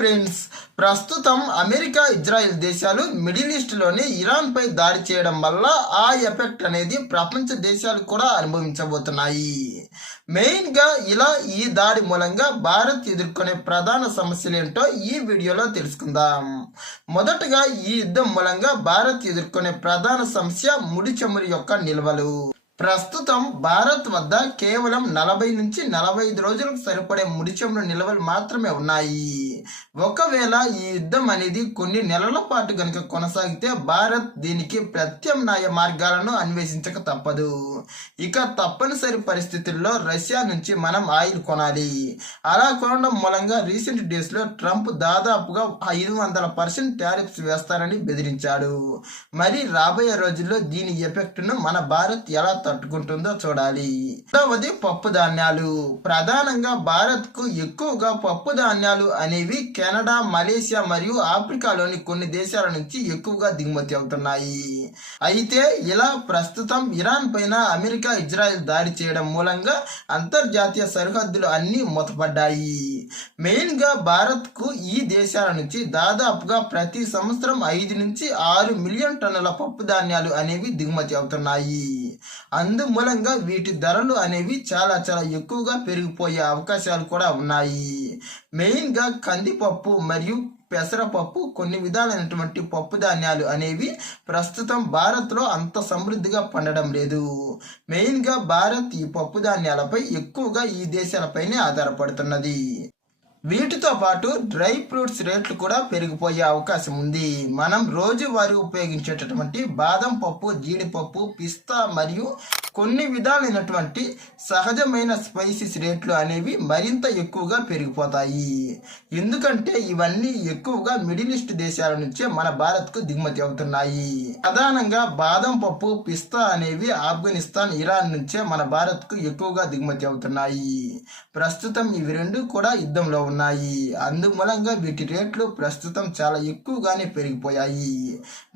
Friends, ప్రస్తుతం America, Israel దేశాలు middle ఈస్ట్లోని ఇరాన్పై దాడి చేయడం వల్ల ఆ ఎఫెక్ట్ అనేది ప్రపంచ దేశాలు కూడా అనుభవించబోతున్నాయి. మెయిన్గా ఈ దాడి మూలంగా భారత్ ఎదుర్కొనే ప్రధాన సమస్యలు ఏంటో ఈ వీడియోలో తెలుసుకుందాం. మొదటగా ఈ యుద్ధం మూలంగా భారత్ ఎదుర్కొనే ప్రధాన సమస్య ముడి చమురు యొక్క నిల్వలు. ప్రస్తుతం భారత్ వద్ద కేవలం 40 నుంచి 45 రోజులకు సరిపడే ముడి చమురు నిల్వలు మాత్రమే ఉన్నాయి. ఒకవేళ ఈ యుద్ధం అనేది కొన్ని నెలల పాటు గనుక కొనసాగితే భారత్ దీనికి ప్రత్యామ్నాయ మార్గాలను అన్వేషించక తప్పదు. ఇక తప్పనిసరి పరిస్థితుల్లో రష్యా నుంచి మనం ఆయిల్ కొనాలి. అలా కొనడం మూలంగా రీసెంట్ డేస్ లో ట్రంప్ దాదాపుగా 500% టారిఫ్స్ వేస్తారని బెదిరించాడు. మరి రాబోయే రోజుల్లో దీని ఎఫెక్ట్ ను మన భారత్ ఎలా తట్టుకుంటుందో చూడాలి. రెండవది పప్పు ధాన్యాలు. ప్రధానంగా భారత్ కు ఎక్కువగా పప్పు ధాన్యాలు అనేవి కెనడా, మలేషియా మరియు ఆఫ్రికాలోని కొన్ని దేశాల నుంచి ఎక్కువగా దిగుమతి అవుతున్నాయి. అయితే ప్రస్తుతం ఇరాన్ పైన అమెరికా, ఇజ్రాయెల్ దాడి చేయడం మూలంగా అంతర్జాతీయ సరిహద్దులు అన్ని మూతపడ్డాయి. మెయిన్ గా భారత్ కు ఈ దేశాల నుంచి దాదాపుగా ప్రతి సంవత్సరం 5 నుంచి 6 మిలియన్ టన్నుల పప్పు ధాన్యాలు అనేవి దిగుమతి అవుతున్నాయి. అందుమూలంగా వీటి ధరలు అనేవి చాలా ఎక్కువగా పెరిగిపోయే అవకాశాలు కూడా ఉన్నాయి. మెయిన్ గా కందిపప్పు మరియు పెసరపప్పు, కొన్ని విధాలైనటువంటి పప్పు ధాన్యాలు అనేవి ప్రస్తుతం భారత్ లో అంత సమృద్ధిగా పండడం లేదు. మెయిన్ గా భారత్ ఈ పప్పు ధాన్యాలపై ఎక్కువగా ఈ దేశాలపైనే ఆధారపడుతున్నది. వీటితో పాటు డ్రై ఫ్రూట్స్ రేట్లు కూడా పెరిగిపోయే అవకాశం ఉంది. మనం రోజువారీ ఉపయోగించేటటువంటి బాదం పప్పు, జీడిపప్పు, పిస్తా మరియు కొన్ని విధాలైనటువంటి సహజమైన స్పైసెస్ రేట్లు అనేవి మరింత ఎక్కువగా పెరిగిపోతాయి. ఎందుకంటే ఇవన్నీ ఎక్కువగా మిడిల్ ఈస్ట్ దేశాల నుంచే మన భారత్ కు దిగుమతి అవుతున్నాయి. ప్రధానంగా బాదం పప్పు, పిస్తా అనేవి ఆఫ్ఘనిస్తాన్, ఇరాన్ నుంచే మన భారత్ కు ఎక్కువగా దిగుమతి అవుతున్నాయి. ప్రస్తుతం ఇవి రెండు కూడా యుద్ధంలో ఉన్నాయి. అందుమూలంగా వీటి రేట్లు ప్రస్తుతం చాలా ఎక్కువగానే పెరిగిపోయాయి.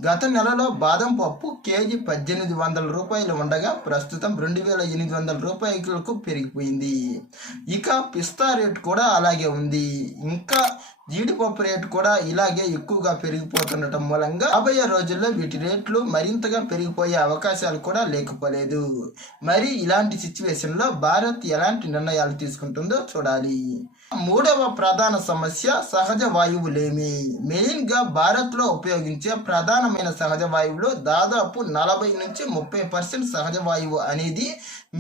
గత నెలలో బాదం పప్పు కేజీ 1800 రూపాయలు ఉండగా ప్రస్తుతం 2800 రూపాయలకు పెరిగిపోయింది. ఇక పిస్తా రేట్ కూడా అలాగే ఉంది. ఇంకా జీడిపప్పు రేటు కూడా ఇలాగే ఎక్కువగా పెరిగిపోతుండటం మూలంగా రాబోయే రోజుల్లో వీటి రేట్లు మరింతగా పెరిగిపోయే అవకాశాలు కూడా లేకపోలేదు. మరి ఇలాంటి సిచ్యువేషన్ లో భారత్ ఎలాంటి నిర్ణయాలు తీసుకుంటుందో చూడాలి. మూడవ ప్రధాన సమస్య సహజ వాయువులేమి. మెయిన్ గా భారత్ లో ఉపయోగించే ప్రధానమైన సహజ వాయువులో దాదాపు 40 నుంచి 30% సహజ వాయువు అనేది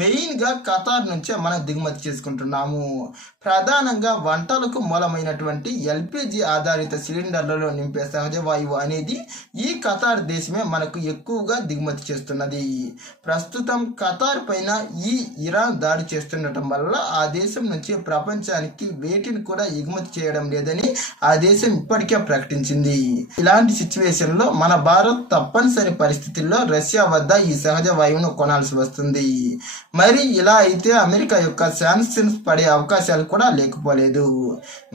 మెయిన్ గా ఖతార్ నుంచే మనం దిగుమతి చేసుకుంటున్నాము. ప్రధానంగా వంటలకు మూలమైనటువంటి ఎల్పిజి ఆధారిత సిలిండర్లలో నింపే సహజ వాయువు అనేది ఈ ఖతార్ దేశమే మనకు ఎక్కువగా దిగుమతి చేస్తున్నది. ప్రస్తుతం ఖతార్ పైన ఈ ఇరాన్ దాడి చేస్తుండటం వల్ల ఆ దేశం నుంచి ప్రపంచానికి వేటిని కూడా ఎగుమతి చేయడం లేదని ఆ దేశం ఇప్పటికే ప్రకటించింది. ఇలాంటి సిచ్యువేషన్ లో మన భారత్ తప్పనిసరి పరిస్థితుల్లో రష్యా వద్ద ఈ సహజ వాయువును కొనాల్సి వస్తుంది. మరి ఇలా అయితే అమెరికా యొక్క శాంక్షన్స్ పడే అవకాశాలు కూడా లేకపోలేదు.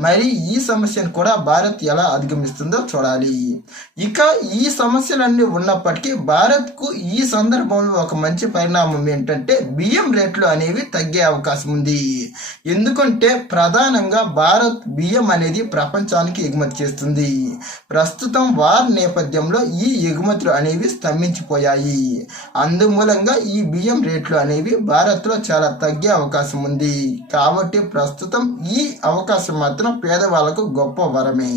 మరి ఈ సమస్యను కూడా భారత్ ఎలా అధిగమిస్తుందో చూడాలి. ఇక ఈ సమస్యలన్నీ ఉన్నప్పటికీ భారత్ కు ఈ సందర్భంలో ఒక మంచి పరిణామం ఏంటంటే బియ్యం రేట్లు అనేవి తగ్గే అవకాశం ఉంది. ఎందుకంటే ప్రధానంగా భారత్ బియ్యం అనేది ప్రపంచానికి ఎగుమతి చేస్తుంది. ప్రస్తుతం వార్ నేపథ్యంలో ఈ ఎగుమతులు అనేవి స్తంభించిపోయాయి. అందుమూలంగా ఈ బియ్యం రేట్లు అనేవి భారత్ లో చాలా తగ్గే అవకాశం ఉంది. కాబట్టి ప్రస్తుతం ఈ అవకాశం మాత్రం పేదవాళ్లకు గొప్ప వరమే.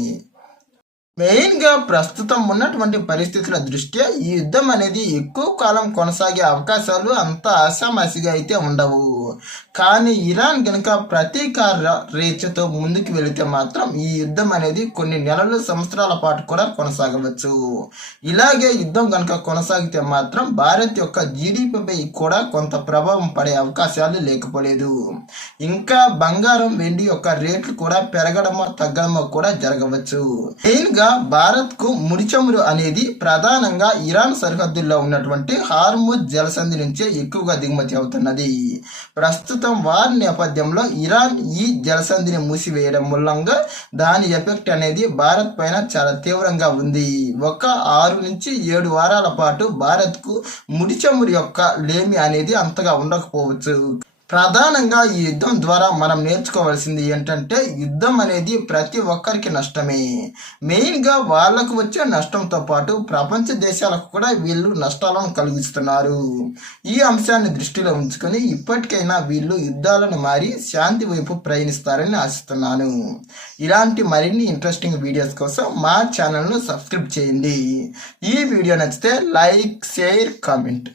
మెయిన్ గా ప్రస్తుతం ఉన్నటువంటి పరిస్థితుల దృష్ట్యా ఈ యుద్ధం అనేది ఎక్కువ కాలం కొనసాగే అవకాశాలు అంత ఆశామాసిగా అయితే ఉండవు. కానీ ఇరాన్ గనుక ప్రతీకార రేచతో ముందుకు వెళితే మాత్రం ఈ యుద్ధం అనేది కొన్ని నెలలు, సంవత్సరాల పాటు కూడా కొనసాగవచ్చు. ఇలాగే యుద్ధం గనుక కొనసాగితే మాత్రం భారత్ యొక్క జీడిపిపై కూడా కొంత ప్రభావం పడే అవకాశాలు లేకపోలేదు. ఇంకా బంగారం, వెండి యొక్క రేట్లు కూడా పెరగడమో తగ్గడమో కూడా జరగవచ్చు. మెయిన్ గా భారత్ కు ముడి చమురు అనేది ప్రధానంగా ఇరాన్ సరిహద్దుల్లో ఉన్నటువంటి హార్ముజ్ జలసంధి నుంచే ఎక్కువగా దిగుమతి అవుతున్నది. ప్రస్తుతం వార్ నేపథ్యంలో ఇరాన్ ఈ జలసంధిని మూసివేయడం మూలంగా దాని ఎఫెక్ట్ అనేది భారత్ పైన చాలా తీవ్రంగా ఉంది. ఒక 6 నుంచి 7 వారాల పాటు భారత్ కు ముడి చమురు యొక్క లేమి అనేది అంతగా ఉండకపోవచ్చు. ప్రధానంగా ఈ యుద్ధం ద్వారా మనం నేర్చుకోవాల్సింది ఏంటంటే యుద్ధం అనేది ప్రతి ఒక్కరికి నష్టమే. మెయిన్గా వాళ్ళకు వచ్చే నష్టంతో పాటు ప్రపంచ దేశాలకు కూడా వీళ్ళు నష్టాలను కలిగిస్తున్నారు. ఈ అంశాన్ని దృష్టిలో ఉంచుకొని ఇప్పటికైనా వీళ్ళు యుద్ధాలను మారి శాంతి వైపు ప్రయాణిస్తారని ఆశిస్తున్నాను. ఇలాంటి మరిన్ని ఇంట్రెస్టింగ్ వీడియోస్ కోసం మా ఛానల్ను సబ్స్క్రైబ్ చేయండి. ఈ వీడియో నచ్చితే లైక్, షేర్, కామెంట్.